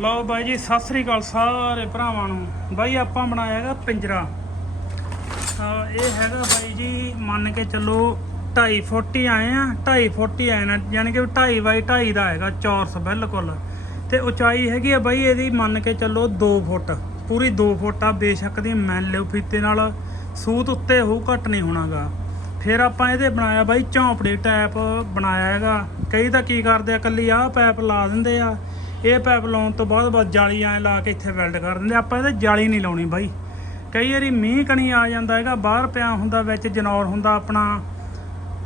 ਲਓ ਬਾਈ ਜੀ, ਸਤਿ ਸ੍ਰੀ ਅਕਾਲ ਸਾਰੇ ਭਰਾਵਾਂ ਨੂੰ। ਬਾਈ, ਆਪਾਂ ਬਣਾਇਆ ਹੈਗਾ ਪਿੰਜਰਾ। ਇਹ ਹੈਗਾ ਬਾਈ ਜੀ, ਮੰਨ ਕੇ ਚੱਲੋ 2.5 ਫੁੱਟ ਹੀ ਆਏ ਆ 2.5 ਫੁੱਟ ਹੀ ਆਏ ਨਾ, ਯਾਨੀ ਕਿ 2.5 ਬਾਈ 2.5 ਦਾ ਹੈਗਾ ਚੌਰਸ ਬਿਲਕੁਲ। ਤੇ ਉਚਾਈ ਹੈਗੀ ਆ ਬਾਈ ਇਹਦੀ ਮੰਨ ਕੇ ਚੱਲੋ 2 ਫੁੱਟ। ਪੂਰੀ 2 ਫੁੱਟ ਆ, ਬੇਸ਼ੱਕ ਦੀ ਮੈਨ ਲਿਓ ਫੀਤੇ ਨਾਲ, ਸੂਤ ਉੱਤੇ ਹੋਊ, ਘੱਟ ਨਹੀਂ ਹੋਣਾਗਾ। ਫਿਰ ਆਪਾਂ ਇਹਦੇ ਬਣਾਇਆ ਬਾਈ ਝੌਂਪੜੀ ਟੈਪ ਬਣਾਇਆ ਹੈਗਾ। ਕਈ ਤਾਂ ਕੀ ਕਰਦੇ ਆ, ਕੱਲੀ ਆਹ ਪੈਪ ਲਾ ਦਿੰਦੇ ਆ। ਇਹ ਪੈਪ ਲਾਉਣ ਤੋਂ ਬਾਅਦ ਬਸ ਜਾਲੀ ਐ ਲਾ ਕੇ ਇੱਥੇ ਵੈਲਡ ਕਰ ਦਿੰਦੇ ਆਪਾਂ ਇਹਦੇ ਜਾਲੀ ਨਹੀਂ ਲਾਉਣੀ ਬਾਈ। ਕਈ ਵਾਰੀ ਮੀਂਹ ਕਣੀ ਆ ਜਾਂਦਾ ਹੈਗਾ, ਬਾਹਰ ਪਿਆ ਹੁੰਦਾ ਵਿੱਚ ਜਨੌਰ ਹੁੰਦਾ ਆਪਣਾ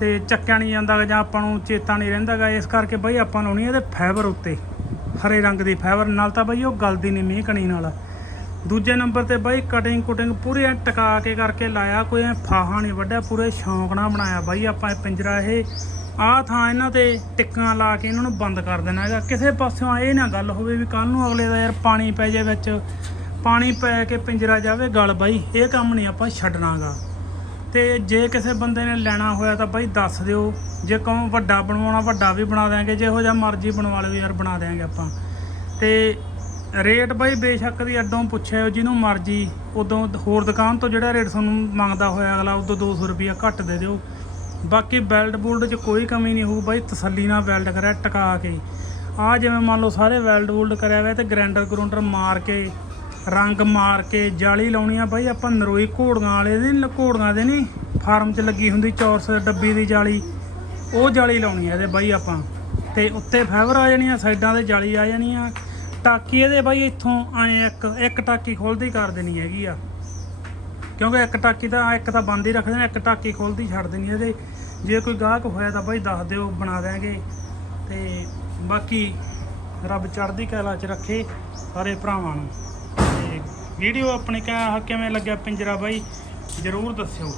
ਤੇ ਚੱਕਿਆ ਨਹੀਂ ਜਾਂਦਾ ਜਾਂ ਆਪਾਂ ਨੂੰ ਚੇਤਾ ਨਹੀਂ ਰਹਿੰਦਾਗਾ ਇਸ ਕਰਕੇ ਬਾਈ ਆਪਾਂ ਲਾਉਣੀ ਇਹਦੇ ਫਾਈਬਰ ਉੱਤੇ, ਹਰੇ ਰੰਗ ਦੀ ਫਾਈਬਰ ਨਾਲ ਤਾਂ ਬਾਈ ਉਹ ਗਲਦੀ ਨਹੀਂ ਮੀਂਹ ਕਣੀ ਨਾਲ। ਦੂਜੇ ਨੰਬਰ ਤੇ ਬਾਈ ਕਟਿੰਗ ਕੁਟਿੰਗ ਪੂਰੀ ਐਂ ਟਿਕਾ ਕੇ ਕਰਕੇ ਲਾਇਆ, ਕੋਈ ਐਂ ਫਾਹਾ ਨਹੀਂ ਵੱਢਿਆ, ਪੂਰੇ ਸ਼ੌਂਕ ਨਾਲ ਬਣਾਇਆ। ਬਾਈ ਆਪਾਂ ਇਹ ਪਿੰਜਰਾ ਇਹ ਆਹ ਥਾਂ ਇਹਨਾਂ ਤੇ ਟਿੱਕਾਂ ਲਾ ਕੇ ਇਹਨਾਂ ਨੂੰ ਬੰਦ ਕਰ ਦੇਣਾ ਹੈਗਾ। ਕਿਸੇ ਪਾਸਿਓਂ ਇਹ ਨਾ ਗੱਲ ਹੋਵੇ ਵੀ ਕੱਲ ਨੂੰ ਅਗਲੇ ਦਾ ਯਾਰ ਪਾਣੀ ਪੈ ਜਾਵੇ ਵਿੱਚ, ਪਾਣੀ ਪੈ ਕੇ ਪਿੰਜਰਾ ਜਾਵੇ ਗਲ ਬਾਈ, ਇਹ ਕੰਮ ਨਹੀਂ ਆਪਾਂ ਛੱਡਣਾਗਾ। ਤੇ ਜੇ ਕਿਸੇ ਬੰਦੇ ਨੇ ਲੈਣਾ ਹੋਇਆ ਤਾਂ ਬਾਈ ਦੱਸ ਦਿਓ। ਜੇ ਕਹੋ ਵੱਡਾ ਬਣਵਾਉਣਾ, ਵੱਡਾ ਵੀ ਬਣਾ ਦਿਆਂਗੇ। ਇਹੋ ਜਿਹਾ ਮਰਜ਼ੀ ਬਣਵਾ ਲਓ ਯਾਰ, ਬਣਾ ਦਿਆਂਗੇ ਆਪਾਂ। ਤੇ ਰੇਟ ਬਾਈ ਬੇਸ਼ੱਕ ਦੀ ਅੱਡੋਂ ਪੁੱਛਿਓ ਜਿਹਨੂੰ ਮਰਜ਼ੀ, ਉਦੋਂ ਹੋਰ ਦੁਕਾਨ ਤੋਂ ਜਿਹੜਾ ਰੇਟ ਤੁਹਾਨੂੰ ਮੰਗਦਾ ਹੋਇਆ ਅਗਲਾ, ਉਦੋਂ 200 ਰੁਪਿਆ ਘੱਟ ਦੇ ਦਿਓ। ਬਾਕੀ ਬੈਲਟ ਬੁਲਟ 'ਚ ਕੋਈ ਕਮੀ ਨਹੀਂ ਹੋਊ ਬਾਈ, ਤਸੱਲੀ ਨਾਲ ਵੈਲਡ ਕਰਿਆ, ਟਿਕਾ ਕੇ। ਆ ਜਿਵੇਂ ਮੰਨ ਲਓ ਸਾਰੇ ਵੈਲਡ ਬੁਲਟ ਕਰਿਆ ਹੋਇਆ ਤੇ ਗ੍ਰੈਂਡਰ ਗਰੂੰਡਰ ਮਾਰ ਕੇ, ਰੰਗ ਮਾਰ ਕੇ ਜਾਲੀ ਲਾਉਣੀ ਆ ਬਾਈ, ਆਪਾਂ ਨਰੋਈ ਘੋੜੀਆਂ ਵਾਲੇ ਦੇ ਨੀ, ਘੋੜੀਆਂ ਦੇ ਨਹੀਂ, ਫਾਰਮ 'ਚ ਲੱਗੀ ਹੁੰਦੀ ਚੌਰਸ ਡੱਬੀ ਦੀ ਜਾਲੀ। ਉਹ ਜਾਲੀ ਲਾਉਣੀ ਆ ਇਹਦੇ ਬਾਈ ਆਪਾਂ। ਤੇ ਉੱਤੇ ਫਾਈਬਰ ਆ ਜਾਣੀ ਆ, ਸਾਈਡਾਂ ਤੇ ਜਾਲੀ ਆ ਜਾਣੀ ਆ। ਟਾਕੀ ਇਹਦੇ ਬਾਈ ਇੱਥੋਂ ਆਏ ਇੱਕ ਇੱਕ ਟਾਕੀ ਖੋਲਦੀ ਕਰ ਦੇਣੀ ਹੈਗੀ ਆ। ਕਿਉਂਕਿ ਇੱਕ ਟਾਕੀ ਤਾਂ ਇੱਕ ਤਾਂ ਬੰਦ ਹੀ ਰੱਖਦੇ ਨੇ, ਇੱਕ ਟਾਕੀ ਖੋਲਦੀ ਛੱਡ ਦੇਣੀ ਇਹਦੇ ਜੇ ਕੋਈ ਗਾਹਕ ਹੋਇਆ ਤਾਂ ਬਾਈ ਦੱਸ ਦਿਓ, ਬਣਾ ਦਿਆਂਗੇ। ਤੇ ਬਾਕੀ ਰੱਬ ਚੜ੍ਹਦੀ ਕਲਾ 'ਚ ਰੱਖੇ ਸਾਰੇ ਭਰਾਵਾਂ ਨੂੰ। ਤੇ ਵੀਡੀਓ ਆਪਣੇ ਕਾ ਕਿਵੇਂ ਲੱਗਿਆ ਪਿੰਜਰਾ ਬਾਈ, ਜਰੂਰ ਦੱਸਿਓ।